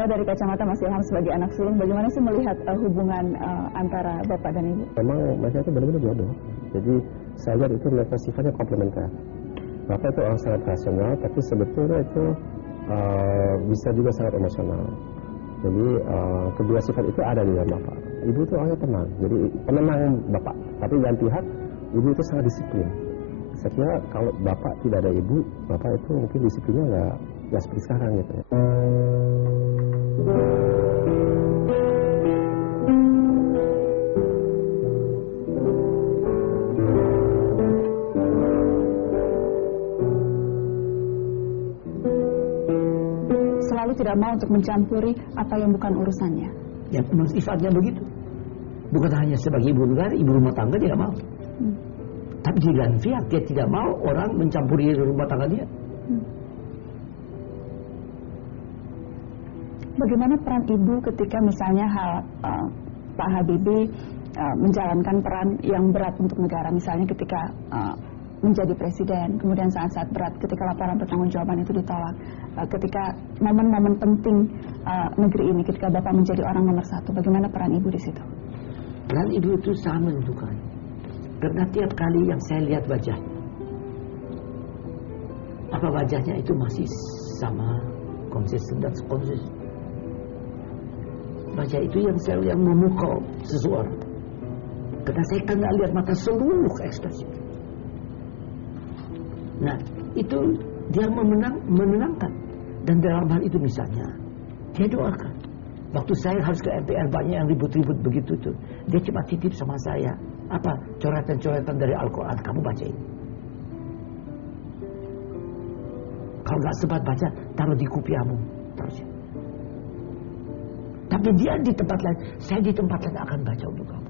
Kalau dari kacamata Mas Ilham sebagai anak sulung, bagaimana sih melihat hubungan antara bapak dan ibu? Memang mereka itu benar-benar jodoh. Jadi saya lihat itu mereka sifatnya komplementer. Bapak itu orang sangat rasional, tapi sebetulnya itu bisa juga sangat emosional. Jadi kedua sifat itu ada di dalam bapak. Ibu itu orangnya tenang, jadi penenang bapak. Tapi lain pihak, ibu itu sangat disiplin. Saya kira kalau bapak tidak ada ibu, bapak itu mungkin disiplinnya nggak seperti sekarang gitu ya. Selalu tidak mau untuk mencampuri apa yang bukan urusannya. Ya memang sifatnya begitu. Bukan hanya sebagai ibu negara, ibu rumah tangga dia mau. Tapi di lain pihak dia tidak mau orang mencampuri rumah tangga dia. Bagaimana peran ibu ketika misalnya Pak Habibie menjalankan peran yang berat untuk negara, misalnya ketika menjadi presiden, kemudian saat-saat berat ketika laporan pertanggungjawaban itu ditolak, ketika momen-momen penting negeri ini, ketika Bapak menjadi orang nomor satu, bagaimana peran ibu di situ? Peran ibu itu sangat menentukan. Karena tiap kali yang saya lihat wajahnya, apa wajahnya itu masih sama, konsisten dan konsisten. Wajah itu yang memukau seseorang. Karena saya kan nggak lihat mata seluruh ekspresi. Nah, itu dia menenangkan. Dan dalam hal itu misalnya, dia doakan. Waktu saya harus ke MPR banyak yang ribut-ribut begitu tuh. Dia cuma titip sama saya. Apa? Coretan-coretan dari Al-Quran. Kamu baca ini. Kalau nggak sempat baca, taruh di kupiahmu. Taruh. Tapi dia di tempat lain. Saya di tempat lain akan baca untuk kamu.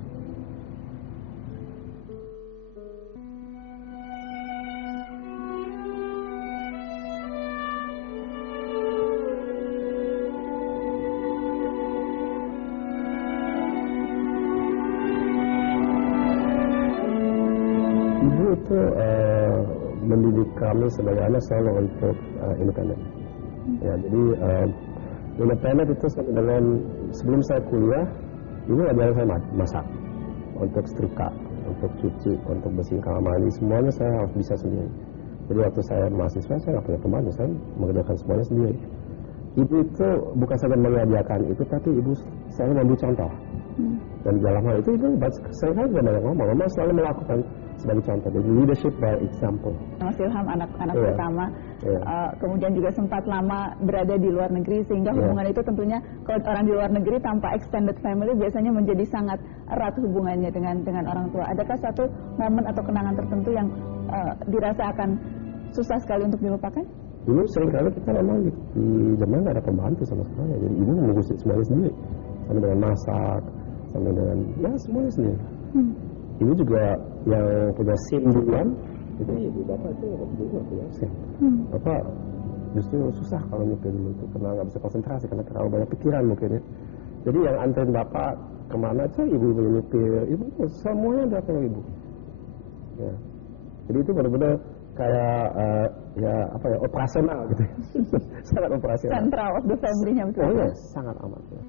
Ibu itu mendidik kami sebagai anak selalu untuk independen. Ya, jadi independen itu sampai dengan sebelum saya kuliah, ibu ajaran saya masak, untuk setrika, untuk cuci, untuk bersihin kamar mandi, semuanya saya harus bisa sendiri. Jadi waktu saya mahasiswa saya nggak punya teman, saya mengerjakan semuanya sendiri. Ibu itu bukan saja mengajarkan itu, tapi ibu selalu memberi contoh. Dan dalam hal itu ibu saya kan juga banyak ngomong, memang selalu melakukan sebagai contoh, jadi leadership by example. Mas Ilham anak pertama, kemudian juga sempat lama berada di luar negeri, sehingga hubungan itu tentunya kalau orang di luar negeri tanpa extended family biasanya menjadi sangat erat hubungannya dengan orang tua. Adakah satu momen atau kenangan tertentu yang dirasa akan susah sekali untuk dilupakan? Dulu seringkali kita memang di zaman nggak ada pembantu sama sekali, jadi ibu mengurusi semuanya sendiri, sampai dengan masak, sampai dengan ya semuanya sendiri. Ibu juga yang punya SIM duluan, jadi ibu bapak itu nggak punya SIM. Bapak justru susah kalau nyetir dulu itu, karena nggak bisa konsentrasi, karena terlalu banyak pikiran mungkin ya. Jadi yang anterin bapak kemana aja ibu boleh nyetir, ibu semuanya ada kalau ibu. Ya. Jadi itu benar-benar kayak operasional gitu. Sangat operasional. Central of the family-nya betul. Oh ya, sangat amat ya.